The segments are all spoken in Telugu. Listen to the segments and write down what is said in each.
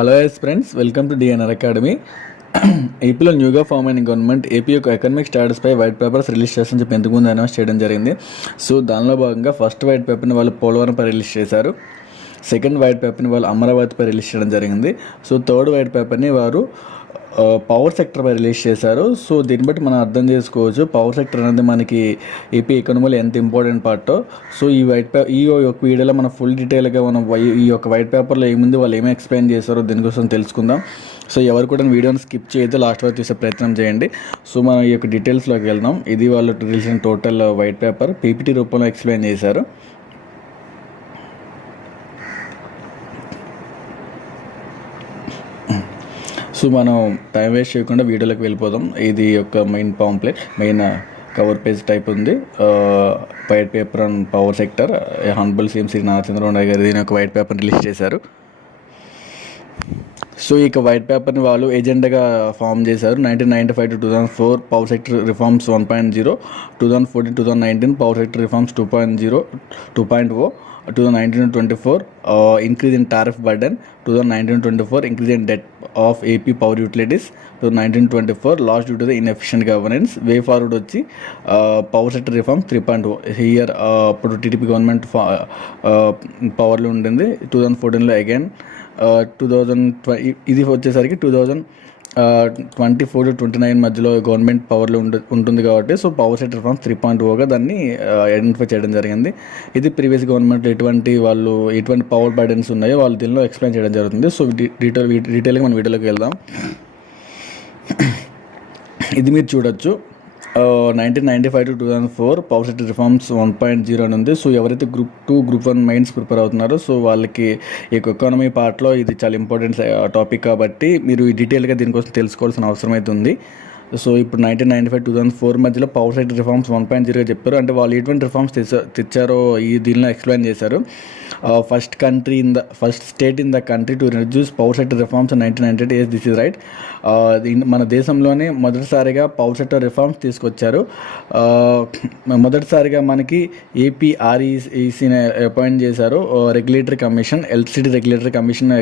Hello yes friends welcome to DNR academy ఏపీలో న్యూగా ఫామ్ అయిన గవర్నమెంట్ ఏపీ యొక్క ఎకనామిక్ స్టాటస్పై వైట్ పేపర్స్ రిలీజ్ చేస్తని చెప్పి ఎందుకు ముందు అనౌన్స్ చేయడం జరిగింది. సో దానిలో భాగంగా ఫస్ట్ వైట్ పేపర్ని వాళ్ళు పోలవరంపై రిలీజ్ చేశారు. సెకండ్ వైట్ పేపర్ని వాళ్ళు అమరావతిపై రిలీజ్ చేయడం జరిగింది. సో థర్డ్ వైట్ పేపర్ని వారు పవర్ సెక్టర్పై రిలీజ్ చేశారు. సో దీన్ని బట్టి మనం అర్థం చేసుకోవచ్చు. పవర్ సెక్టర్ అనేది మనకి ఏపీ ఎకానమీలో ఎంత ఇంపార్టెంట్ పార్ట్ సో ఈ వైట్ పేపర్ ఈ యొక్క వీడియోలో మనం ఫుల్ డీటెయిల్గా మనం వై- ఈ యొక్క వైట్ పేపర్లో ఏముంది వాళ్ళు ఏమి ఎక్స్ప్లెయిన్ చేశారో దీనికోసం తెలుసుకుందాం. సో ఎవరు కూడా వీడియోని స్కిప్ చేయొద్దు. లాస్ట్ వరకు చూసే ప్రయత్నం చేయండి. సో మనం ఈ యొక్క డీటెయిల్స్లోకి వెళ్దాం. ఇది వాళ్ళు release total white paper PPT రూపంలో ఎక్స్ప్లెయిన్ చేశారు. సో మనం టైం వేస్ట్ చేయకుండా వీడియోలోకి వెళ్ళిపోదాం. ఇది ఒక main pamphlet main cover page type ఉంది. White paper and power sector honourable CM Shri Narachandrarao Naidu garu దీని ఒక వైట్ పేపర్ రిలీజ్ చేశారు. సో ఇక వైట్ పేపర్ని వాళ్ళు ఏజెండాగా ఫామ్ చేశారు. Nineteen ninety five to two thousand four power sector reforms one point zero two thousand fourteen two thousand nineteen power sector reforms two point zero two point O two thousand nineteen twenty four increase in tariff burden two thousand nineteen twenty four increase in debt of AP power utilities to nineteen twenty four lost due to the inefficient governance way forward వచ్చి power sector reform three point O year అప్పుడు టీడీపీ గవర్నమెంట్ పవర్లో ఉండింది. టూ థౌసండ్ ఫోర్టీన్లో అగైన్ టూ థౌజండ్ ఇది వచ్చేసరికి two thousand twenty four to twenty nine మధ్యలో గవర్నమెంట్ పవర్లో ఉంటుంది కాబట్టి so power sector reforms three point ఓగా దాన్ని ఐడెంటిఫై చేయడం జరిగింది. ఇది ప్రీవియస్ గవర్నమెంట్ ఎటువంటి వాళ్ళు ఎటువంటి పవర్ బర్డెన్స్ ఉన్నాయో వాళ్ళు దీనిలో ఎక్స్ప్లెయిన్ చేయడం జరుగుతుంది. సో డీటెయిల్ డీటెయిల్గా మనం వీడియోలోకి వెళ్దాం. ఇది మీరు చూడొచ్చు. Nineteen ninety five to two thousand four power sector reforms one point zero అని ఉంది సో ఎవరైతే group two group one minds prepare అవుతున్నారో సో వాళ్ళకి ఈ ఎకానమీ పార్ట్లో ఇది చాలా ఇంపార్టెంట్ టాపిక్ uh, కాబట్టి మీరు ఈ డీటెయిల్గా దీనికోసం తెలుసుకోవాల్సిన అవసరం అయితే ఉంది. సో ఇప్పుడు nineteen ninety five two thousand four మధ్యలో power sector reforms one point జీరోగా చెప్పారు. అంటే వాళ్ళు ఎటువంటి రిఫార్మ్స్ తెచ్చారో ఈ దీనిలో ఎక్స్ప్లెయిన్ చేశారు. First country in the first state in the country to reduce power sector reforms nineteen ninety eight yes this is right మన దేశంలోనే మొదటిసారిగా పవర్ సెక్టర్ రిఫార్మ్స్ తీసుకొచ్చారు. మొదటిసారిగా మనకి ఏపీఆర్ఈసీని అపాయింట్ చేశారు. Regulatory commission electricity regulatory commission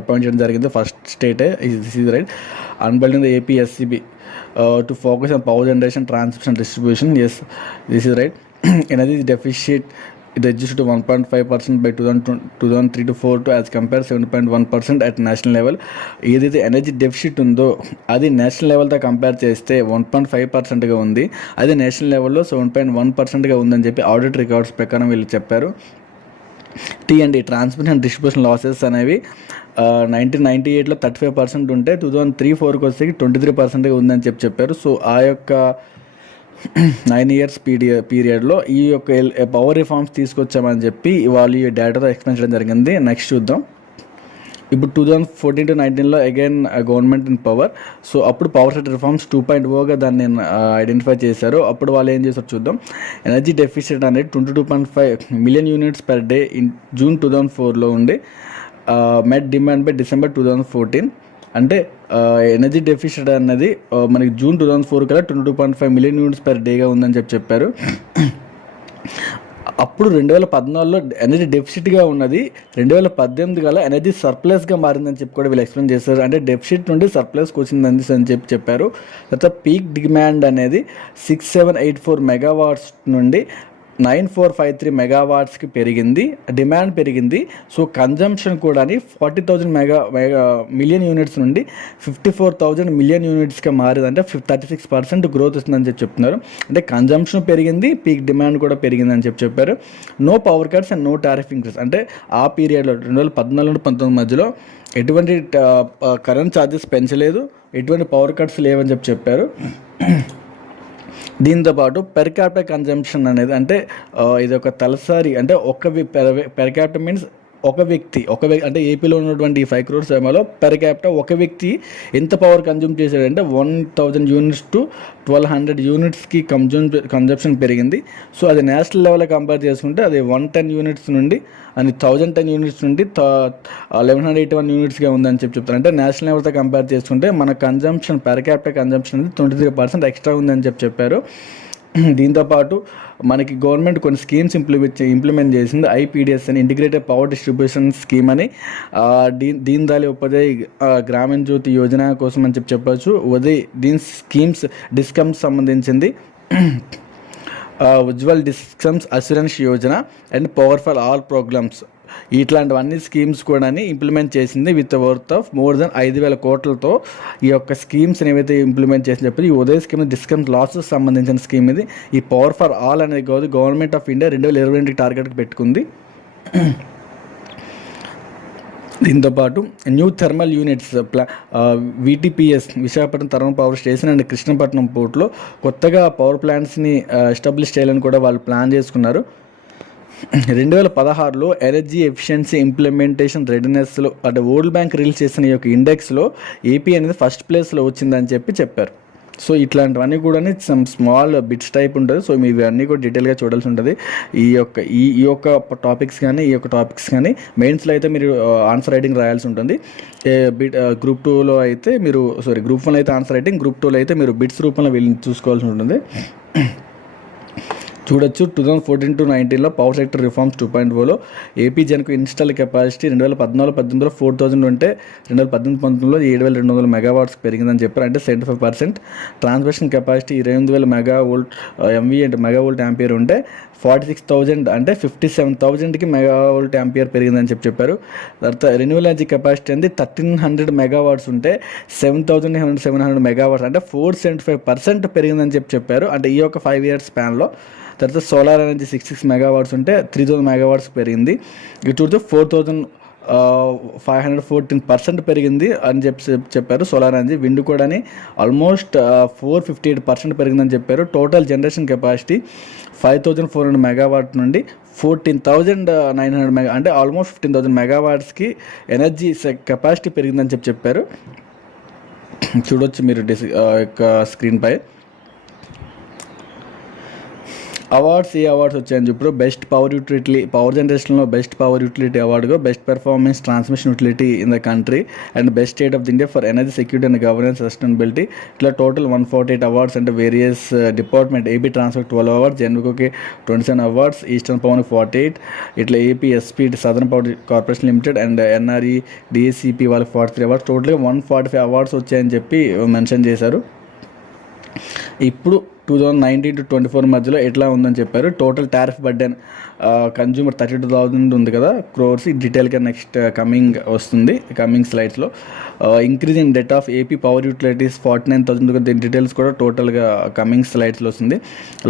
appoint చేయడం జరిగింది. First స్టేటే this is right unbundling the APSEB to focus on power generation transmission distribution yes this is right energy deficit it reduced to 1.5 percent by 2003 to 4 to as compared 7.1 percent at national level. ఏదైతే ఎనర్జీ డెఫిషిట్ ఉందో అది నేషనల్ లెవెల్తో కంపేర్ చేస్తే వన్ పాయింట్ ఫైవ్ పర్సెంట్గా ఉంది. అది నేషనల్ లెవెల్లో సెవెన్ పాయింట్ వన్ పర్సెంట్గా ఉందని చెప్పి ఆడిట్ రికార్డ్స్ ప్రకారం వీళ్ళు చెప్పారు. టీ అండి ట్రాన్స్మిషన్ అండ్ డిస్ట్రిబ్యూషన్ లాసెస్ అనేవి నైన్టీన్ నైంటీ ఎయిట్లో థర్టీ ఫైవ్ పర్సెంట్ ఉంటే టూ థౌసండ్ త్రీ ఫోర్కి వస్తే ట్వంటీ త్రీ పర్సెంట్గా ఉందని చెప్పి చెప్పారు. సో ఆ యొక్క నైన్ ఇయర్స్ పీడియ పీరియడ్లో ఈ యొక్క పవర్ రిఫార్మ్స్ తీసుకొచ్చామని చెప్పి వాళ్ళు ఈ డేటాతో ఎక్స్ప్లెయిన్ చేయడం జరిగింది. నెక్స్ట్ చూద్దాం. ఇప్పుడు టూ థౌజండ్ ఫోర్టీన్ టు నైన్టీన్లో again government in power so అప్పుడు power sector reforms two point ఓగా దాన్ని ఐడెంటిఫై చేశారు. అప్పుడు వాళ్ళు ఏం చేశారు చూద్దాం. ఎనర్జీ డెఫిసిట్ అనేది twenty two point five million units per day in June two thousand ఫోర్లో ఉండి met demand by December two thousand fourteen అంటే ఎనర్జీ డెఫిసిట్ అన్నది మనకి జూన్ టూ థౌజండ్ ఫోర్ కల్లా twenty two point five million units per డేగా ఉందని చెప్పి చెప్పారు. అప్పుడు రెండు వేల పద్నాలుగులో ఎనర్జీ డెఫిసిట్గా ఉన్నది. రెండు వేల పద్దెనిమిది గల ఎనర్జీ సర్ప్లస్గా మారిందని చెప్పి కూడా వీళ్ళు ఎక్స్ప్లెయిన్ చేస్తారు అంటే డెఫిసిట్ నుండి సర్ప్లస్కి వచ్చిందని అని చెప్పి చెప్పారు. తర్వాత పీక్ డిమాండ్ అనేది six seven eight four megawatts నుండి నైన్ ఫోర్ ఫైవ్ త్రీ మెగావాట్స్కి పెరిగింది డిమాండ్ పెరిగింది. సో కన్జంప్షన్ కూడా forty thousand mega mega million units నుండి ఫిఫ్టీ ఫోర్ థౌజండ్ మిలియన్ యూనిట్స్గా మారింది అంటే fif thirty six percent growth వస్తుందని చెప్పి చెప్తున్నారు. అంటే కన్జంప్షన్ పెరిగింది పీక్ డిమాండ్ కూడా పెరిగిందని చెప్పి చెప్పారు. No power cuts and no tariff increase అంటే ఆ పీరియడ్లో రెండు వేల పద్నాలుగు నుండి పంతొమ్మిది మధ్యలో ఎటువంటి కరెంట్ ఛార్జెస్ పెంచలేదు ఎటువంటి పవర్ కట్స్ లేవని చెప్పి చెప్పారు. దీంతో పాటు పెర్ క్యాపిటల్ కన్జంప్షన్ అనేది అంటే ఇది ఒక తలసారి అంటే ఒక పెర్ క్యాపిటల్ మీన్స్ ఒక వ్యక్తి ఒక వ్యక్తి అంటే ఏపీలో ఉన్నటువంటి ఫైవ్ క్రోర్స్ ఏమోలో పెర్ క్యాపిటల్ ఒక వ్యక్తి ఎంత పవర్ కన్జ్యూమ్ చేశాడంటే one thousand units to twelve hundred యూనిట్స్కి consume consumption పెరిగింది. సో అది నేషనల్ లెవెల్లో కంపేర్ చేసుకుంటే అది వన్ టెన్ యూనిట్స్ నుండి అది థౌజండ్ టెన్ యూనిట్స్ నుండి లెవెన్ హండ్రెడ్ ఎయిటీ వన్ యూనిట్స్గా ఉందని చెప్పి చెప్తారు. అంటే నేషనల్ లెవెల్తో కంపేర్ చేసుకుంటే మన కన్జంప్షన్ పెర్ క్యాపిటల్ కన్జంప్షన్ అనేది ట్వంటీ త్రీ పర్సెంట్ ఎక్స్ట్రా ఉందని చెప్పి చెప్పారు. దీంతోపాటు మనకి గవర్నమెంట్ కొన్ని స్కీమ్స్ ఇంప్లిమెంట్ ఇంప్లిమెంట్ చేసింది. ఐపీడిఎస్ అని ఇంటిగ్రేటెడ్ పవర్ డిస్ట్రిబ్యూషన్ స్కీమ్ అని. దీన్ దీన్ ఉపాధ్యాయ గ్రామీణ జ్యోతి యోజన కోసం అని చెప్పి చెప్పవచ్చు ఉదయ్ దీని స్కీమ్స్ డిస్కమ్స్ సంబంధించింది. Ujwal discoms assurance Yojana and powerful all programmes. ఇట్లాంటివన్నీ స్కీమ్స్ కూడా ఇంప్లిమెంట్ చేసింది with worth of more than ఐదు వేల కోట్లతో ఈ యొక్క స్కీమ్స్ ఏవైతే ఇంప్లిమెంట్ చేసిన చెప్పి ఈ ఉదయ స్కీమ్ డిస్కమ్స్ లాసెస్ సంబంధించిన స్కీమ్ ఇది. ఈ పవర్ ఫర్ ఆల్ అనేది కాదు గవర్నమెంట్ ఆఫ్ ఇండియా రెండు వేల ఇరవై రెండుకి టార్గెట్కి పెట్టుకుంది. దీంతో పాటు న్యూ థర్మల్ యూనిట్స్ ప్లా VTPS Visakhapatnam thermal power station and Krishnapatnam పోర్ట్లో కొత్తగా పవర్ ప్లాంట్స్ని ఎస్టాబ్లిష్ చేయాలని కూడా వాళ్ళు ప్లాన్ చేసుకున్నారు. రెండు వేల పదహారులో ఎనర్జీ ఎఫిషియన్సీ ఇంప్లిమెంటేషన్ రెడీనెస్లో అంటే వరల్డ్ బ్యాంక్ రిలీజ్ చేసిన ఈ యొక్క ఇండెక్స్లో ఏపీ అనేది ఫస్ట్ ప్లేస్లో వచ్చిందని చెప్పి చెప్పారు. సో ఇట్లాంటివన్నీ కూడా సమ్ స్మాల్ బిట్స్ టైప్ ఉంటుంది. సో మీ ఇవన్నీ కూడా డీటెయిల్గా చూడాల్సి ఉంటుంది. ఈ యొక్క ఈ ఈ యొక్క టాపిక్స్ కానీ ఈ యొక్క టాపిక్స్ కానీ మెయిన్స్లో అయితే మీరు ఆన్సర్ రైటింగ్ రాయాల్సి ఉంటుంది. బిట్ గ్రూప్ టూలో అయితే మీరు సారీ గ్రూప్ వన్లో అయితే ఆన్సర్ రైటింగ్ గ్రూప్ టూలో అయితే మీరు బిట్స్ రూపంలో వెళ్ళి చూసుకోవాల్సి ఉంటుంది. చూడొచ్చు. టూ థౌసండ్ ఫోర్టీన్ టు నైన్టీన్లో power sector reforms two point Ola AP జనకు ఇన్స్టాల్ కెపాసిటీ రెండు వేల పద్నాలుగు పద్దెనిమిదిలో ఫోర్ థౌసండ్ ఉంటే రెండు వేల పద్దెనిమిది పంతొమ్మిదిలో ఏడు వేల రెండు వందల మెగావాట్స్ పెరిగిందని చెప్పారు. అంటే seventy five percent transmission capacity ఇరవై ఎనిమిది వేల మెగా వోల్ట్ ఎంవీ అంటే మెగా వోల్ట్ యాంపియర్ ఉంటే ఫార్టీ సిక్స్ థౌజండ్ అంటే ఫిఫ్టీ సెవెన్ థౌజండ్కి మెగా వోల్ట్ యాంపియర్ పెరిగిందని చెప్పి చెప్పారు. తర్వాత రెన్యూవల్ ఎనర్జీ కెపాసిటీ అనేది థర్టీన్ హండ్రెడ్ మెగావాట్స్ ఉంటే seven thousand hundred seven hundred megawatts అంటే ఫోర్ సెవెంటీ ఫైవ్ పర్సెంట్ పెరిగిందని చెప్పి చెప్పారు. అంటే ఈ యొక్క ఫైవ్ ఇయర్స్ స్పాన్లో తర్వాత solar energy six six megawatts ఉంటే త్రీ థౌసండ్ మెగావాట్స్ పెరిగింది. ఇటు చూస్తే four thousand five hundred fourteen percent పెరిగింది అని చెప్పి చెప్పారు సోలార్ ఎనర్జీ విండ్ కూడా almost four fifty eight percent పెరిగిందని చెప్పారు. Total generation capacity five thousand four hundred megawatt నుండి fourteen thousand nine hundred mega అంటే ఆల్మోస్ట్ ఫిఫ్టీన్ థౌజండ్ మెగావాట్స్కి ఎనర్జీ కెపాసిటీ పెరిగిందని చెప్పి చెప్పారు. చూడొచ్చు మీరు డిస్ యొక్క స్క్రీన్పై అవార్డ్స్ ఏ అవార్డ్స్ వచ్చాయని చెప్పారు బెస్ట్ పవర్ యూటిలిటీ పవర్ జనరేషన్లో best power utility అవార్డుగా best performance transmission utility in the country and best state of the India for energy security and governance sustainability ఇట్లా total one forty eight awards అంటే various department AP transport twelve awards జెన్వికోకి twenty seven awards eastern power forty eight. ఇట్లా AP SP southern power corporation limited and NRE DSCP వాళ్ళకి ఫార్టీ త్రీ అవార్డ్స్. టోటల్గా వన్ ఫార్టీ ఫైవ్ అవార్డ్స్ వచ్చాయని చెప్పి మెన్షన్ చేశారు. ఇప్పుడు two thousand nineteen to twenty four మధ్యలో ఎట్లా ఉందని చెప్పారు. Total tariff burden consumer thirty two thousand ఉంది కదా. క్రోర్స్ డీటెయిల్గా నెక్స్ట్ కమింగ్ వస్తుంది coming స్లైడ్స్లో increase in debt of AP power utilities forty nine thousand దీని డీటెయిల్స్ కూడా టోటల్గా కమింగ్ స్లైడ్స్లో వస్తుంది.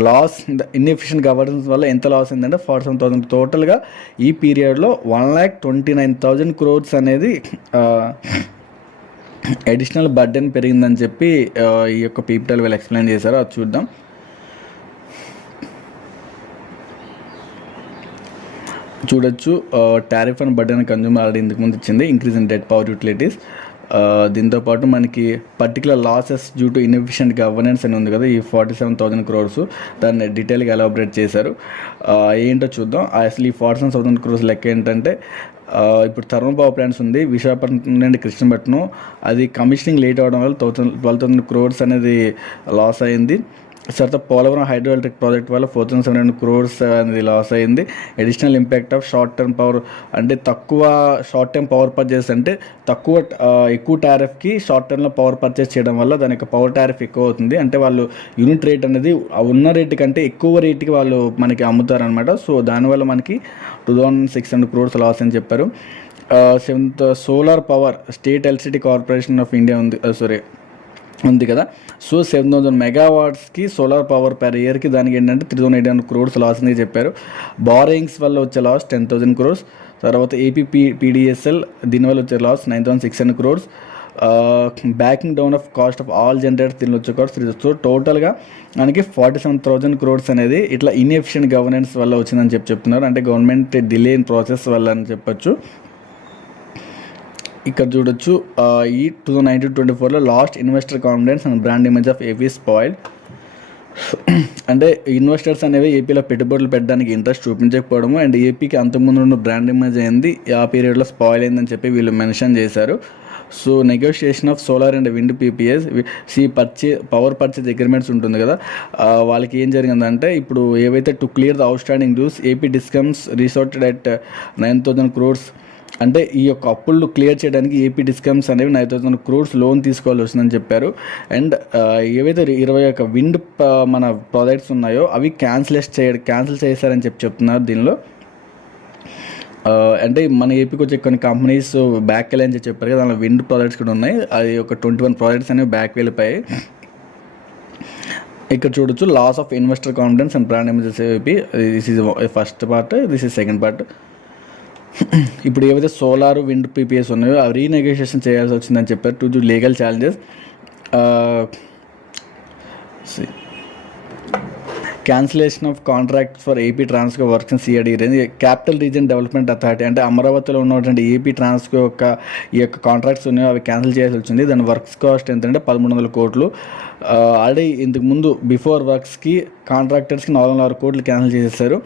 లాస్ ఇన్ఎఫిషియెంట్ గవర్నెన్స్ వల్ల ఎంత లాస్ అయిందంటే ఫార్టీ సెవెన్ థౌసండ్ టోటల్గా ఈ పీరియడ్లో one lakh twenty nine thousand crores అనేది uh, అడిషనల్ బర్డెన్ పెరిగిందని చెప్పి ఈ యొక్క పీపీటల్ వీళ్ళు ఎక్స్ప్లెయిన్ చేశారు. అది చూద్దాం. చూడొచ్చు. Tariff and burden consumer already ఇంతకు ముందు ఇచ్చింది. Increase in debt power utilities దీంతో పాటు మనకి particular losses due to inefficient governance అని ఉంది కదా ఈ ఫార్టీ సెవెన్ థౌసండ్ క్రోర్స్ దాన్ని డీటెయిల్గా ఎలాబరేట్ చేశారు. ఏంటో చూద్దాం. అసలు ఈ ఫార్టీ సెవెన్ థౌసండ్ క్రోర్స్ లెక్క ఏంటంటే ఇప్పుడు థర్మల్ పవర్ ప్లాంట్స్ ఉంది. విశాఖపట్నం నుండి కృష్ణపట్నం. అది కమిషనింగ్ లేట్ అవడం వల్ల థౌసండ్ ట్వెల్వ్ థౌసండ్ క్రోర్స్ అనేది లాస్ అయింది. తర్వాత పోలవరం హైడ్రో ఎలక్ట్రిక్ ప్రాజెక్ట్ వల్ల four thousand seven hundred crores అనేది లాస్ అయింది. Additional impact of short term power అంటే తక్కువ షార్ట్ టర్మ్ పవర్ పర్చేస్ అంటే తక్కువ ఎక్కువ టారిఫ్కి షార్ట్ టర్మ్లో పవర్ పర్చేస్ చేయడం వల్ల దాని యొక్క పవర్ టారిఫ్ ఎక్కువ అవుతుంది. అంటే వాళ్ళు యూనిట్ రేట్ అనేది ఉన్న రేటు కంటే ఎక్కువ రేట్కి వాళ్ళు మనకి అమ్ముతారనమాట సో దానివల్ల మనకి two thousand six hundred crores loss అని చెప్పారు. Seventh solar power state electricity corporation of India ఉంది సారీ ఉంది కదా. సో సెవెన్ థౌసండ్ మెగావాట్స్కి సోలార్ పవర్ పర్ ఇయర్కి దానికి ఏంటంటే three thousand eight hundred crores loss అని చెప్పారు. బారింగ్స్ వల్ల వచ్చే లాస్ టెన్ థౌసండ్ క్రోర్స్ తర్వాత ఏపీ పీడిఎస్ఎల్ దీనివల్ల వచ్చే loss nine thousand six hundred crores backing down of cost of all generators దీనిలో వచ్చే కాస్ట్ త్రీ సో టోటల్గా మనకి ఫార్టీ సెవెన్ థౌసండ్ క్రోడ్స్ అనేది ఇట్లా ఇన్ఎఫిషియెంట్ గవర్నెన్స్ వల్ల వచ్చిందని చెప్పి చెప్తున్నారు. అంటే గవర్నమెంట్ డిలే ఇన్ ప్రాసెస్ వల్ల అని చెప్పొచ్చు. ఇక్కడ చూడొచ్చు ఈ టూ థౌసండ్ నైన్టీన్ ట్వంటీ ఫోర్లో lost investor confidence and brand image of AP spoiled అంటే ఇన్వెస్టర్స్ అనేవి ఏపీలో పెట్టుబడులు పెట్టడానికి ఇంట్రెస్ట్ చూపించకపోవడము. అండ్ ఏపీకి అంతకుముందు ఉన్న బ్రాండ్ ఇమేజ్ అయింది ఆ పీరియడ్లో స్పాయిల్ అయిందని చెప్పి వీళ్ళు మెన్షన్ చేశారు. So negotiation of solar and wind PPs C పర్చే పవర్ పర్చేజ్ అగ్రిమెంట్స్ ఉంటుంది కదా. Uh, వాళ్ళకి ఏం జరిగిందంటే ఇప్పుడు ఏవైతే to clear the outstanding dues AP discoms resorted at nine thousand crores అంటే ఈ యొక్క అప్పులు క్లియర్ చేయడానికి ఏపీ డిస్కమ్స్ అనేవి నైన్ థౌసండ్ క్రోర్స్ లోన్ తీసుకోవాల్సి వస్తుందని చెప్పారు. అండ్ uh, ఏవైతే ఇరవై ఒక్క విండ్ uh, మన ప్రాజెక్ట్స్ ఉన్నాయో అవి క్యాన్సిలేట్ చేయ క్యాన్సిల్ చేశారని చెప్పి చెప్తున్నారు దీనిలో. అంటే మన ఏపీకి వచ్చే కొన్ని కంపెనీస్ బ్యాక్ వెళ్ళి అని చెప్పారు కదా దానిలో విండ్ ప్రాజెక్ట్స్ కూడా ఉన్నాయి. అది ఒక ట్వంటీ వన్ ప్రాజెక్ట్స్ అనేవి బ్యాక్ వెళ్ళిపోయాయి. ఇక్కడ చూడొచ్చు loss of investor confidence and brand images AP this is first part this is second part ఇప్పుడు ఏవైతే సోలార్ విండ్ పీపీఎస్ ఉన్నాయో అవి రీనెగోషియేషన్ చేయాల్సి వచ్చిందని చెప్పారు. To do legal challenges cancellation of contract for AP Transco works in CRD range capital region development authority అంటే అమరావతిలో ఉన్నటువంటి ఏపీ ట్రాన్స్కో యొక్క ఈ యొక్క కాంట్రాక్ట్స్ ఉన్నాయో అవి క్యాన్సిల్ చేయాల్సి వచ్చింది. దాని వర్క్స్ కాస్ట్ ఎంతంటే పదమూడు వందల కోట్లు. ఆల్రెడీ ఇంతకు ముందు బిఫోర్ వర్క్స్కి కాంట్రాక్టర్స్కి నాలుగు వందల ఆరు కోట్లు క్యాన్సిల్ చేసేసారు.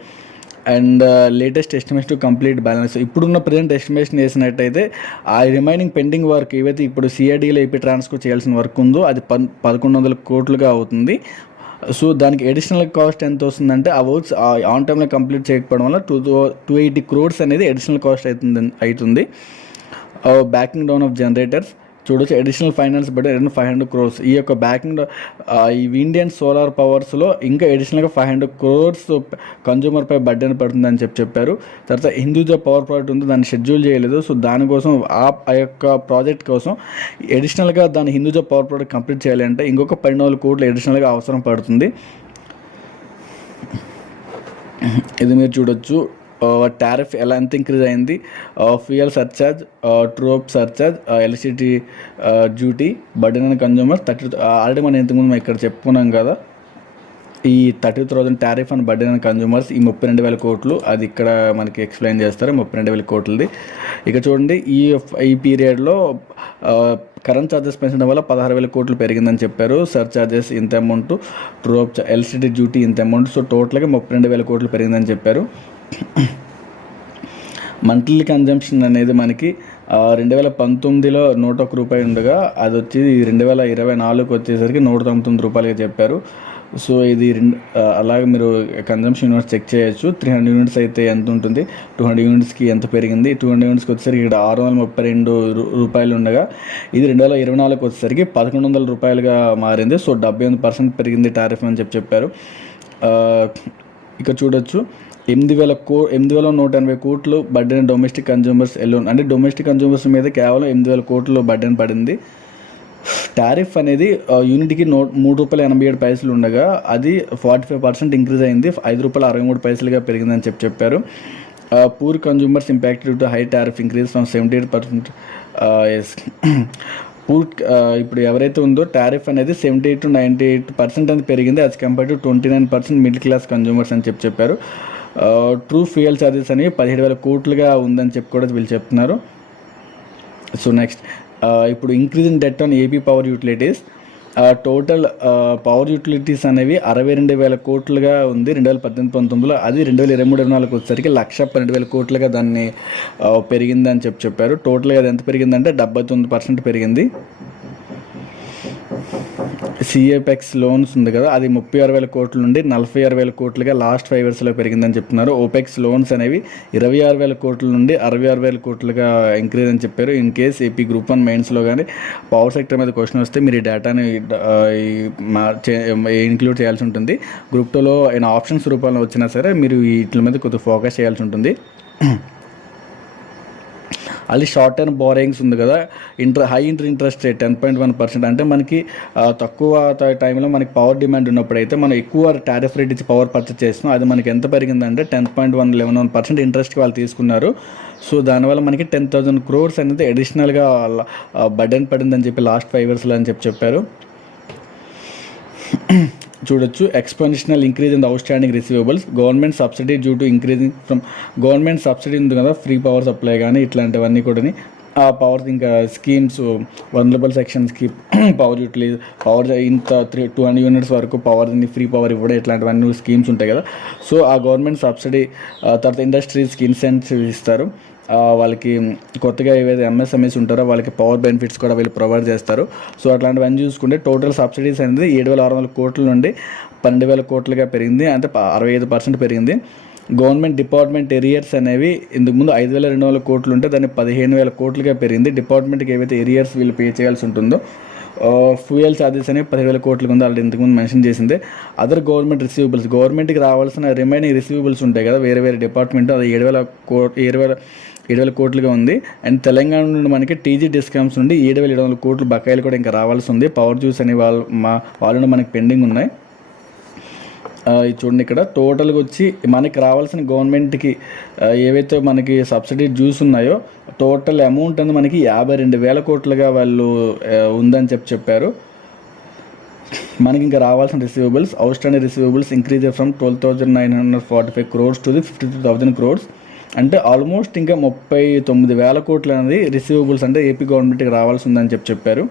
And latest estimation to complete balance ఇప్పుడున్న ప్రజెంట్ ఎస్టిమేషన్ వేసినట్టయితే ఆ రిమైనింగ్ పెండింగ్ వర్క్ ఏవైతే ఇప్పుడు సిఆర్డీలో ఏపీ ట్రాన్స్కో చేయాల్సిన వర్క్ ఉందో అది పన్ పదకొండు వందల కోట్లుగా అవుతుంది. సో దానికి అడిషనల్ కాస్ట్ ఎంత వస్తుందంటే ఆ వర్క్స్ ఆన్ టైంలో కంప్లీట్ చేయకపోవడం వల్ల టూ టూ ఎయిటీ క్రోడ్స్ అనేది అడిషనల్ కాస్ట్ అవుతుంది అవుతుంది బ్యాకింగ్ డౌన్ ఆఫ్ జనరేటర్స్ చూడొచ్చు. అడిషనల్ ఫైనాన్స్ బడ్జెట్ రెండు ఫైవ్ హండ్రెడ్ క్రోర్స్ ఈ యొక్క బ్యాకింగ్ ఈ ఇండియన్ సోలార్ పవర్స్లో ఇంకా అడిషనల్గా ఫైవ్ హండ్రెడ్ క్రోర్స్ కన్జ్యూమర్పై బడ్డెన్ పడుతుందని చెప్పి చెప్పారు. తర్వాత హిందూజా పవర్ ప్రాజెక్ట్ ఉంది. దాన్ని షెడ్యూల్ చేయలేదు. సో దానికోసం ఆ ఆ యొక్క ప్రాజెక్ట్ కోసం అడిషనల్గా దాని హిందూజా పవర్ ప్రాజెక్ట్ కంప్లీట్ చేయాలంటే ఇంకొక పన్నెండు వందల కోట్లు అడిషనల్గా అవసరం పడుతుంది. ఇది మీరు చూడొచ్చు. Uh, టారిఫ్ ఎలా ఎంత ఇంక్రీజ్ అయింది? Fuel surcharge ట్రోప్ surcharge electricity duty burden and consumer thirty already మనం ఇంతకుముందు మనం ఇక్కడ చెప్పుకున్నాం కదా. ఈ thirty thousand tariff and burden and consumers ఈ ముప్పై రెండు వేల కోట్లు అది ఇక్కడ మనకి ఎక్స్ప్లెయిన్ చేస్తారు ముప్పై రెండు వేల కోట్లది. ఇక చూడండి ఈ ఈ పీరియడ్లో కరెంట్ ఛార్జెస్ పెంచడం వల్ల పదహారు వేల కోట్లు పెరిగిందని చెప్పారు. సర్ ఛార్జెస్ ఇంత అమౌంట్ ట్రోప్ ఎలక్ట్రిసిటీ డ్యూటీ ఇంత అమౌంట్ సో టోటల్గా ముప్పై రెండు వేల కోట్లు పెరిగిందని చెప్పారు. మంత్లీ కన్జంప్షన్ అనేది మనకి రెండు వేల పంతొమ్మిదిలో నూట ఒక రూపాయి ఉండగా అది వచ్చి రెండు వేల ఇరవై నాలుగుకి వచ్చేసరికి నూట తొమ్మిది రూపాయలుగా చెప్పారు. సో ఇది రెండు అలాగే మీరు కన్జంప్షన్ యూనిట్స్ చెక్ చేయొచ్చు. త్రీ హండ్రెడ్ యూనిట్స్ అయితే ఎంత ఉంటుంది? టూ హండ్రెడ్ యూనిట్స్కి ఎంత పెరిగింది? టూ హండ్రెడ్ యూనిట్స్కి వచ్చేసరికి ఇక్కడ ఆరు వందల ముప్పై రెండు రూపాయలు ఉండగా ఇది రెండు వేల ఇరవై నాలుగుకి వచ్చేసరికి పదకొండు వందల రూపాయలుగా మారింది. సో డెబ్బై ఎనిమిది పర్సెంట్ పెరిగింది టారిఫ్ అని చెప్పి చెప్పారు. ఇక చూడొచ్చు. ఎనిమిది వేల కో ఎనిమిది వేల నూట ఎనభై కోట్లు బడ్డెన్ డొమెస్టిక్ కన్జ్యూమర్స్ ఎలోన్ అంటే డొమెస్టిక్ కన్జ్యూమర్స్ మీద కేవలం ఎనిమిది వేల కోట్లు బడ్డెన్ పడింది. టారిఫ్ అనేది యూనిట్కి నో మూడు రూపాయల ఎనభై ఏడు పైసలు ఉండగా అది ఫార్టీ ఫైవ్ పర్సెంట్ ఇంక్రీజ్ అయింది. ఐదు రూపాయల అరవై మూడు పైసలుగా పెరిగిందని చెప్పి చెప్పారు. Poor consumers impact to high tariff increase from seventy eight percent as poor ఇప్పుడు ఎవరైతే ఉందో టారిఫ్ అనేది seventy eight to ninety eight percent అనేది పెరిగింది. అది compare to twenty nine percent middle class consumers అని చెప్పి చెప్పారు. ట్రూ ఫ్యూయల్ ఛార్జెస్ అని పదిహేడు వేల కోట్లుగా ఉందని చెప్పి కూడా వీళ్ళు చెప్తున్నారు. సో నెక్స్ట్ ఇప్పుడు increase in debt on AP power utilities total power utilities అనేవి అరవై రెండు వేల కోట్లుగా ఉంది రెండు వేల పద్దెనిమిది పంతొమ్మిదిలో. అది రెండు వేల ఇరవై మూడు ఇరవై నాలుగు వచ్చేసరికి లక్ష పన్నెండు వేల కోట్లుగా దాన్ని పెరిగిందని చెప్పి చెప్పారు. టోటల్గా అది ఎంత పెరిగిందంటే డెబ్బై తొమ్మిది పర్సెంట్ పెరిగింది. సిఏపెక్స్ లోన్స్ ఉంది కదా అది ముప్పై ఆరు వేల కోట్ల నుండి నలభై ఆరు వేల కోట్లుగా లాస్ట్ ఫైవ్ ఇయర్స్లో పెరిగిందని చెప్తున్నారు. ఓపెక్స్ లోన్స్ అనేవి ఇరవై ఆరు వేల కోట్ల నుండి అరవై ఆరు వేల కోట్లుగా ఇంక్రీజ్ అని చెప్పారు. In case AP group one మెయిన్స్లో కానీ పవర్ సెక్టర్ మీద క్వశ్చన్ వస్తే మీరు ఈ డేటాని ఇంక్లూడ్ చేయాల్సి ఉంటుంది. గ్రూప్ టూలో ఏమైనా ఆప్షన్స్ రూపంలో వచ్చినా సరే మీరు వీటి మీద కొద్దిగా ఫోకస్ చేయాల్సి ఉంటుంది. అది షార్ట్ టర్మ్ బోరింగ్స్ ఉంది కదా. Inter high inter interest rate ten point one percent అంటే మనకి తక్కువ టైంలో మనకి పవర్ డిమాండ్ ఉన్నప్పుడైతే మనం ఎక్కువ టారిఫ్ రేట్ ఇచ్చి పవర్ పర్చేస్ చేస్తున్నాం. అది మనకి ఎంత పెరిగిందంటే ten point one eleven one percent ఇంట్రెస్ట్కి వాళ్ళు తీసుకున్నారు. సో దానివల్ల మనకి టెన్ థౌసండ్ క్రోర్స్ అనేది అడిషనల్గా బర్డెన్ పడిందని చెప్పి లాస్ట్ ఫైవ్ ఇయర్స్లో అని చెప్పి చెప్పారు. చూడొచ్చు. Exponential increase in the outstanding receivables government subsidy due to increasing from government subsidy ఉంది కదా ఫ్రీ పవర్ సప్లై కానీ ఇట్లాంటివన్నీ కూడా ఆ పవర్ ఇంకా స్కీమ్స్ వనరబుల్ సెక్షన్స్కి పవర్ యూటిలైజ్ పవర్ ఇంత త్రీ టూ హండ్రెడ్ యూనిట్స్ వరకు పవర్ ఫ్రీ పవర్ ఇవ్వడం ఇట్లాంటివన్నీ స్కీమ్స్ ఉంటాయి కదా. సో ఆ గవర్నమెంట్ సబ్సిడీ తర్వాత ఇండస్ట్రీస్కి ఇన్సెంటివ్స్ ఇస్తారు. వాళ్ళకి కొత్తగా ఏవైతే ఎంఎస్ఎంఎస్ ఉంటారో వాళ్ళకి పవర్ బెనిఫిట్స్ కూడా వీళ్ళు ప్రొవైడ్ చేస్తారు. సో అట్లాంటివన్నీ చూసుకుంటే టోటల్ సబ్సిడీస్ అనేది ఏడు వేల ఆరు వందల కోట్ల నుండి పన్నెండు వేల కోట్లుగా పెరిగింది. అంటే అరవై ఐదు పర్సెంట్ పెరిగింది. గవర్నమెంట్ డిపార్ట్మెంట్ ఎరియర్స్ అనేవి ఇంతకుముందు ఐదు వేల రెండు వందల కోట్లు ఉంటే దాన్ని పదిహేను వేల కోట్లుగా పెరిగింది. డిపార్ట్మెంట్కి ఏవైతే ఎరియర్స్ వీళ్ళు పే చేయాల్సి ఉంటుందో ఫ్యూయల్ ఛార్జెస్ అనేవి పదివేల వేల కోట్లకు ఉంది. ఆల్రెడీ ఇంతకుముందు మెన్షన్ చేసింది. అదర్ గవర్నమెంట్ రిసీవబుల్స్ గవర్నమెంట్కి రావాల్సిన రిమైనింగ్ రిసీవబుల్స్ ఉంటాయి కదా వేరే వేరే డిపార్ట్మెంట్ అది ఏడు వేల కో ఏడు వేల ఏడు వేల కోట్లుగా ఉంది. అండ్ తెలంగాణ నుండి మనకి టీజీ డిస్కౌంట్స్ నుండి ఏడు వేల ఏడు వందల కోట్లు బకాయిలు కూడా ఇంకా రావాల్సి ఉంది. పవర్ జ్యూస్ అనే వాళ్ళు మా వాళ్ళు మనకి పెండింగ్ ఉన్నాయి. ఇది చూడండి ఇక్కడ. టోటల్గా వచ్చి మనకి రావాల్సిన గవర్నమెంట్కి ఏవైతే మనకి సబ్సిడీ జ్యూస్ ఉన్నాయో టోటల్ అమౌంట్ అనేది మనకి యాభై రెండు వేల కోట్లుగా వాళ్ళు ఉందని చెప్పి చెప్పారు. మనకి ఇంకా రావాల్సిన receivables outstanding receivables increase from twelve thousand nine hundred forty five crores to the fifty two thousand crores అంటే ఆల్మోస్ట్ ఇంకా ముప్పై తొమ్మిది వేల కోట్లు అనేది రిసీవబుల్స్ అంటే ఏపీ గవర్నమెంట్కి రావాల్సి ఉందని చెప్పి చెప్పారు.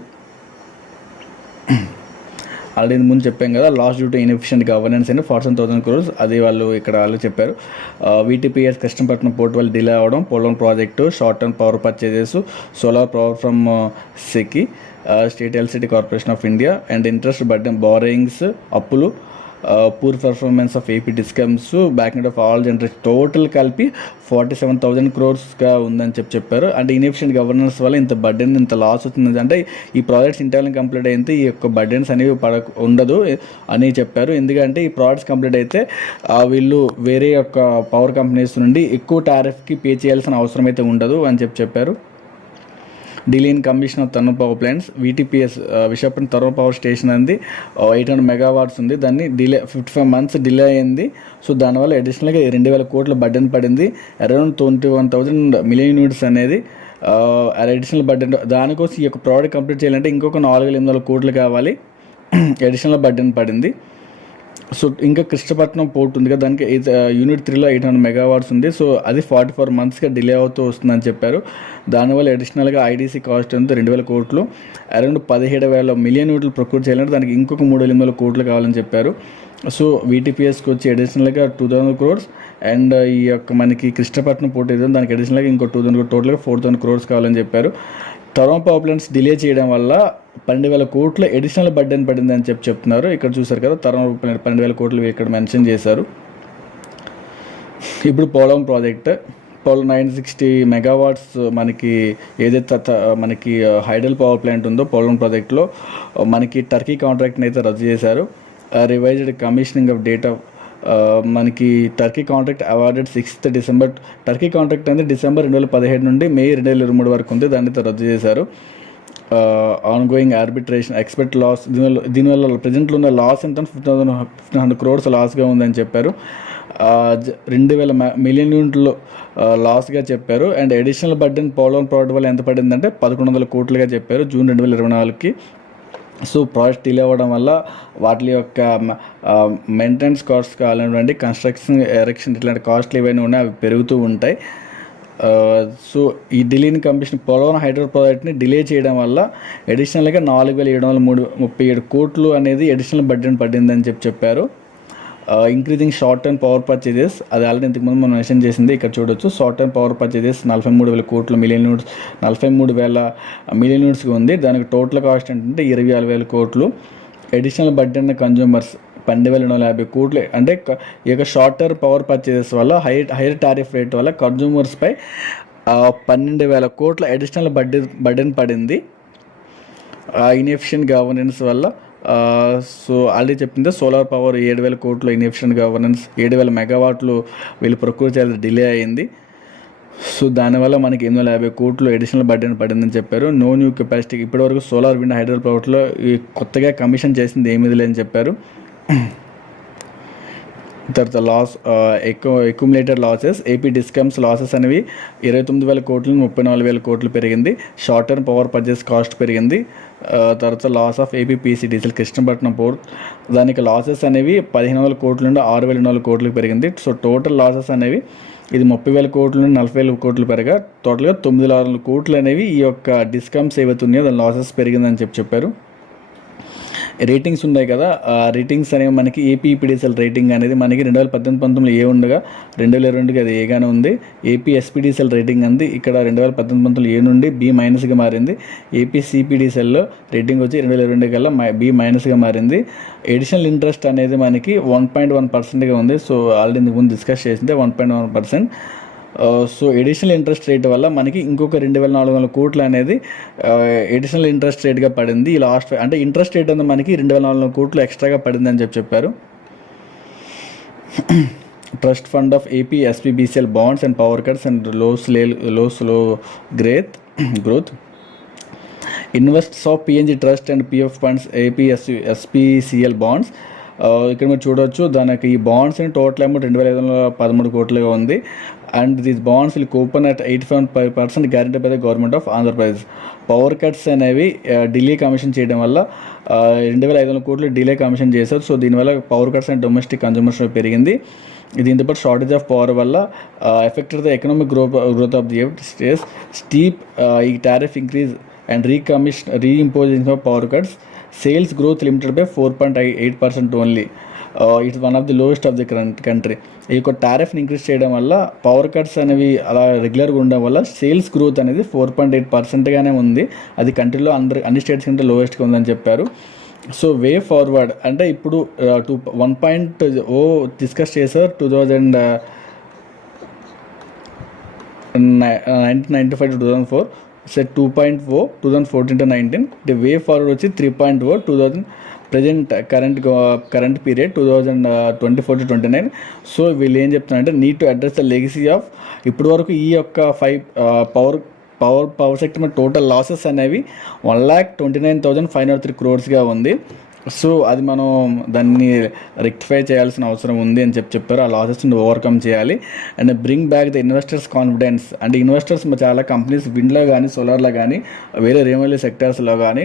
ఆల్రెడీ ముందు చెప్పాం కదా lost due to inefficient governance అని ఫార్టీ థౌసండ్ క్రోర్స్ అది వాళ్ళు ఇక్కడ వాళ్ళు చెప్పారు. వీటీపీఎస్ కృష్ణపట్నం పోర్ట్ వాళ్ళు డిలే అవ్వడం Polavaram project short term power purchases solar power from SECI state electricity corporation of India and interest burden borrowings అప్పులు poor performance of AP discoms back of all generation total కలిపి ఫార్టీ సెవెన్ థౌసండ్ క్రోర్స్గా ఉందని చెప్పి చెప్పారు. అంటే ఇన్ఎఫిషియంట్ గవర్నెన్స్ వల్ల ఇంత బర్డెన్ ఇంత లాస్ అవుతుంది అంటే ఈ ప్రాజెక్ట్స్ ఇంటర్నల్ కంప్లీట్ అయితే ఈ యొక్క బర్డెన్స్ అనేవి పడ ఉండదు అని చెప్పారు. ఎందుకంటే ఈ ప్రాజెక్ట్స్ కంప్లీట్ అయితే వీళ్ళు వేరే యొక్క పవర్ కంపెనీస్ నుండి ఎక్కువ టారిఫ్కి పే చేయాల్సిన అవసరం అయితే ఉండదు అని చెప్పి చెప్పారు. Delay in commission of thermal power plants VTPS Visakhapatnam thermal power station అనేది ఎయిట్ హండ్రెడ్ మెగావాట్స్ ఉంది దాన్ని delay fifty five months delay అయింది సో దానివల్ల అడిషనల్గా రెండు వేల కోట్ల బడ్డెన్ పడింది. Around twenty one thousand million units అనేది uh, అడిషనల్ బడ్డెన్ దానికోసం ఈ యొక్క ప్రోడక్ట్ కంప్లీట్ చేయాలంటే ఇంకొక నాలుగు వేల ఎనిమిది వందల కోట్లు కావాలి. అడిషనల్ బడ్డెన్ పడింది. సో ఇంకా కృష్ణపట్నం పోర్ట్ ఉంది కదా దానికి యూనిట్ త్రీలో ఎయిట్ హండ్రెడ్ మెగావాట్స్ ఉంది. సో అది ఫార్టీ ఫోర్ మంత్స్గా డిలే అవుతూ వస్తుందని చెప్పారు. దానివల్ల అడిషనల్గా ఐడీసీ కాస్ట్ ఉంది రెండు వేల కోట్లు. అరౌండ్ పదిహేడు వేల మిలియన్ యూనిట్లు ప్రొక్యూర్ చేయాలంటే దానికి ఇంకొక మూడు వేల ఎనిమిది కోట్లు కావాలని చెప్పారు. సో వీటీపీఎస్కి వచ్చి అడిషనల్గా టూ థౌసండ్ క్రోర్స్ అండ్ ఈ యొక్క మనకి కృష్ణపట్నం పోర్ట్ ఏదో దానికి అడిషనల్గా ఇంకో టూ థౌసండ్ టోటల్గా ఫోర్ థౌసండ్ క్రోర్స్ కావాలని చెప్పారు. థర్మల్ పవర్ ప్లాంట్స్ డిలే చేయడం వల్ల పన్నెండు వేల కోట్ల ఎడిషనల్ బడ్డెన్ పడింది అని చెప్పి చెప్తున్నారు. ఇక్కడ చూసారు కదా తరం పన్నెండు వేల కోట్లు ఇక్కడ మెన్షన్ చేశారు. ఇప్పుడు పోలం ప్రాజెక్ట్ పోలం నైన్ సిక్స్టీ మెగావాట్స్ మనకి ఏదైతే త- మనకి హైడల్ పవర్ ప్లాంట్ ఉందో పోలం ప్రాజెక్ట్లో మనకి టర్కీ కాంట్రాక్ట్ని అయితే రద్దు చేశారు. Revised commissioning of date of మనకి turnkey contract awarded sixth December turnkey contract అనేది డిసెంబర్ రెండు వేల పదిహేడు నుండి మే రెండు వేల ఇరవై మూడు వరకు ఉంది. దాన్ని అయితే రద్దు చేశారు. On going arbitration expect loss దీనివల్ల దీనివల్ల ప్రజెంట్లో ఉన్న లాస్ ఎంత? Fifteen thousand fifteen hundred crores లాస్గా ఉందని చెప్పారు. Uh, రెండు వేల మిలియన్ యూనిట్లు లాస్గా చెప్పారు. అండ్ అడిషనల్ బడ్డెన్ పోలోన్ ప్రోడక్ట్ వల్ల ఎంత పడిందంటే పదకొండు వందల కోట్లుగా చెప్పారు జూన్ రెండు వేల ఇరవై నాలుగుకి. సో ప్రాజెక్ట్ డిలే అవ్వడం వల్ల వాటి యొక్క మెయింటెనెన్స్ కాస్ట్ కావాలనేటువంటి కన్స్ట్రక్షన్ ఎరెక్షన్ ఇట్లాంటి కాస్ట్లు ఏవైనా ఉన్నాయి అవి పెరుగుతూ ఉంటాయి. సో ఈ ఢిల్లీని కమిషన్ పోలవరం హైడ్రో ప్రాజెక్ట్ని డిలే చేయడం వల్ల అడిషనల్గా నాలుగు వేల ఏడు వందల మూడు ముప్పై ఏడు కోట్లు అనేది అడిషనల్ బడ్జెట్ పడిందని చెప్పి చెప్పారు. Increasing short term power purchases అది ఆల్రెడీ ఇంతకుముందు మనం మెన్షన్ చేసింది ఇక్కడ చూడొచ్చు. షార్ట్ టర్మ్ పవర్ పర్చేజెస్ నలభై మూడు వేల కోట్లు మిలియన్ యూనిట్స్ నలభై మూడు వేల మిలియన్ యూనిట్స్గా ఉంది. దానికి టోటల్ కాస్ట్ ఏంటంటే ఇరవై ఆరు వేల కోట్లు. అడిషనల్ బడ్జెట్ కన్జ్యూమర్స్ పన్నెండు వేల రెండు వందల యాభై కోట్లు. అంటే ఇక ఈ యొక్క పవర్ పర్చేజెస్ వల్ల హై హైయర్ టారిఫ్ రేట్ వల్ల కన్జ్యూమర్స్పై పన్నెండు వేల కోట్ల అడిషనల్ బడ్డెన్ బడ్డెన్ పడింది. ఇన్ఎఫిషియెంట్ గవర్నెన్స్ వల్ల సో ఆల్రెడీ చెప్పింది సోలార్ పవర్ ఏడు వేల కోట్లు ఇన్ఎఫిషియెంట్ గవర్నెన్స్ ఏడు వేల మెగావాట్లు వీళ్ళు ప్రొక్యూర్ చేయాలి డిలే అయింది. సో దానివల్ల మనకి ఎనిమిది వందల యాభై కోట్లు అడిషనల్ బడ్జెట్ పడిందని చెప్పారు. నో న్యూ కెపాసిటీ ఇప్పటివరకు సోలార్ విండ్ హైడ్రల్ పవర్లో కొత్తగా కమిషన్ చేసింది ఏమీ లేదని చెప్పారు. తర్వాత లాస్ ఎక్కువ accumulator losses AP discoms losses అనేవి ఇరవై తొమ్మిది వేల కోట్లు ముప్పై నాలుగు వేల కోట్లు పెరిగింది. Short term power purchase cost పెరిగింది. Uh, తర్వాత loss of APPC diesel Krishnapatnam port దానికి లాసెస్ అనేవి పదిహేను వందల కోట్ల నుండి ఆరు వేల నాలుగు కోట్లకు పెరిగింది. సో టోటల్ లాసెస్ అనేవి ఇది ముప్పై వేల కోట్ల నుండి నలభై వేల కోట్లు పెరగా టోటల్గా తొమ్మిది వందల కోట్లు అనేవి ఈ యొక్క డిస్కమ్స్ ఏవైతే ఉన్నాయో దాని లాసెస్ పెరిగిందని చెప్పి చెప్పారు. రేటింగ్స్ ఉన్నాయి కదా ఆ రేటింగ్స్ అనేవి మనకి ఏపీపీడీసీఎల్ రేటింగ్ అనేది మనకి రెండు వేల పద్దెనిమిది పంతొమ్మిది ఏ ఉండగా రెండు వేల ఇరవై రెండుకి అది ఏగానే ఉంది. ఏపీఎస్పీడీసీఎల్ రేటింగ్ అంది ఇక్కడ రెండు వేల పద్దెనిమిది పంతొమ్మిది ఏ నుండి బి మైనస్గా మారింది. ఏపీ రేటింగ్ వచ్చి రెండు వేల ఇరవై రెండు కల్లా బి మైనస్గా మారింది. ఎడిషనల్ ఇంట్రెస్ట్ అనేది మనకి వన్ పాయింట్ వన్ పర్సెంట్గా ఉంది. సో ఆల్రెడీ ముందు డిస్కస్ చేసిందే one point one percent so additional interest rate వల్ల మనకి ఇంకొక రెండు వేల నాలుగు వందల కోట్లు అనేది ఎడిషనల్ ఇంట్రెస్ట్ రేట్గా పడింది. ఈ లాస్ట్ అంటే ఇంట్రెస్ట్ రేట్ అనేది మనకి రెండు వేల నాలుగు వందల కోట్లు ఎక్స్ట్రాగా పడింది అని చెప్పి చెప్పారు. Trust fund of AP SPBCL bonds and power cuts అండ్లో స్లే లో slow గ్రేత్ growth invests of PNG trust and PF funds APS SPCL bonds ఇక్కడ మీరు చూడవచ్చు దానికి ఈ బాండ్స్ టోటల్ అమౌంట్ రెండు వేల ఐదు వందల పదమూడు కోట్లుగా ఉంది. And these bonds will coupon at eight seven five percent guarantee by the government of Andhra Pradesh power cuts అనేవి ఢిల్లీ కమిషన్ చేయడం వల్ల రెండు వేల ఐదు వందల కోట్లు ఢిల్లీ కమిషన్ చేశారు. సో దీనివల్ల power cuts and domestic consumption పెరిగింది. దీంతో పాటు షార్టేజ్ ఆఫ్ పవర్ వల్ల affected the economic growth growth of the states steep ఈ tariff increase and recommission reimposing of power cuts sales growth limited by four point eight percent only it's one of the lowest of the current country ఈ యొక్క టారిఫ్ని ఇంక్రీజ్ చేయడం వల్ల పవర్ కట్స్ అనేవి అలా రెగ్యులర్గా ఉండడం వల్ల సేల్స్ గ్రోత్ అనేది ఫోర్ పాయింట్ ఎయిట్ పర్సెంట్గానే ఉంది. అది కంట్రీలో అందరి అన్ని స్టేట్స్ కంటే లోయెస్ట్గా ఉందని చెప్పారు. సో వే ఫార్వర్డ్ అంటే ఇప్పుడు two one point O discuss చేశారు two thousand nineteen ninety five to two thousand four. Set two point O two thousand fourteen to nineteen. The way forward వచ్చి three point O two thousand present current current period two thousand twenty four to twenty nine so వీళ్ళు ఏం చెప్తున్నారంటే need to address the legacy of ఇప్పటి వరకు ఈ యొక్క five power power power sector మీద టోటల్ లాసెస్ అనేవి one lakh twenty nine thousand five hundred three క్రోర్స్గా ఉంది. సో అది మనం దాన్ని రెక్టిఫై చేయాల్సిన అవసరం ఉంది అని చెప్పి చెప్పారు. ఆ లాసెస్ని ఓవర్కమ్ చేయాలి. And bring back the investors confidence అంటే ఇన్వెస్టర్స్ చాలా కంపెనీస్ విండ్లో కానీ సోలార్లో కానీ వేరే రెవెన్యూ సెక్టర్స్లో కానీ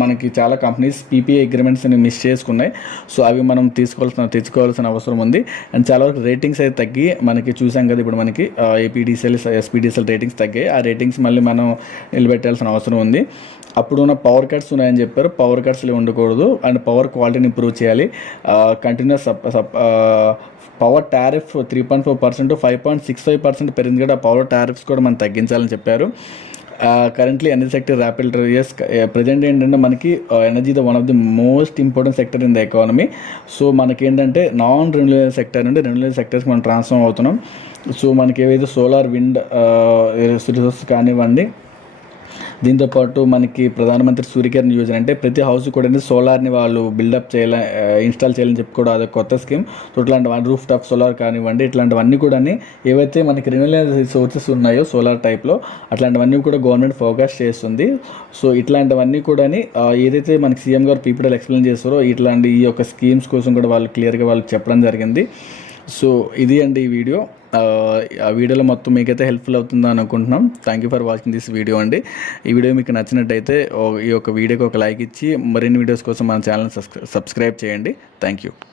మనకి చాలా కంపెనీస్ పీపీఐ అగ్రిమెంట్స్ని మిస్ చేసుకున్నాయి. సో అవి మనం తీసుకోవాల్సిన తెచ్చుకోవాల్సిన అవసరం ఉంది. అండ్ చాలా వరకు రేటింగ్స్ అయితే తగ్గి మనకి చూసాం కదా ఇప్పుడు మనకి ఏపీడీసీఎల్ ఎస్పీడీసీఎల్ రేటింగ్స్ తగ్గాయి. ఆ రేటింగ్స్ మళ్ళీ మనం నిలబెట్టాల్సిన అవసరం ఉంది. అప్పుడు ఉన్న పవర్ కట్స్ ఉన్నాయని చెప్పారు. పవర్ కట్స్లో ఉండకూడదు. అండ్ పవర్ క్వాలిటీని ఇంప్రూవ్ చేయాలి. Continuous sup sup power tariff three point four percent five point six five percent పెరిగింది కూడా పవర్ టారిఫ్స్ కూడా మనం తగ్గించాలని చెప్పారు. Currently energy sector rapid is present ఏంటంటే మనకి energy the one of the most important sector in the economy so మనకి ఏంటంటే నాన్ రెన్యూబుల్ సెక్టర్ నుండి రెన్యూబుల్ సెక్టర్స్కి మనం ట్రాన్స్ఫార్మ్ అవుతున్నాం సో మనకి ఏవైతే సోలార్ విండ్ రిసోర్సెస్ కానివ్వండి దీంతోపాటు మనకి ప్రధానమంత్రి సూర్యకిరణ్ యోజన అంటే ప్రతి హౌస్ కూడా సోలార్ని వాళ్ళు బిల్డప్ చేయాలని ఇన్స్టాల్ చేయాలని చెప్పి కూడా అదొక కొత్త స్కీమ్ సో ఇట్లాంటి రూఫ్ టాప్ సోలార్ కానివ్వండి ఇట్లాంటివన్నీ కూడా ఏవైతే మనకి రెన్యూవల్ సోర్సెస్ ఉన్నాయో సోలార్ టైప్లో అట్లాంటివన్నీ కూడా గవర్నమెంట్ ఫోకస్ చేస్తుంది. సో ఇట్లాంటివన్నీ కూడా ఏదైతే మనకి సీఎం గారు పీపీడల్ ఎక్స్ప్లెయిన్ చేస్తారో ఇట్లాంటి ఈ యొక్క స్కీమ్స్ కోసం కూడా వాళ్ళు క్లియర్గా వాళ్ళు చెప్పడం జరిగింది. సో ఇది అండి ఈ వీడియో ఆ వీడియోలో మొత్తం మీకైతే హెల్ప్ఫుల్ అవుతుందని అనుకుంటున్నాం. Thank you for watching this video అండి. ఈ వీడియో మీకు నచ్చినట్టయితే ఈ యొక్క వీడియోకి ఒక లైక్ ఇచ్చి మరిన్ని వీడియోస్ కోసం మన ఛానల్ సబ్స్క్రైబ్ చేయండి. Thank you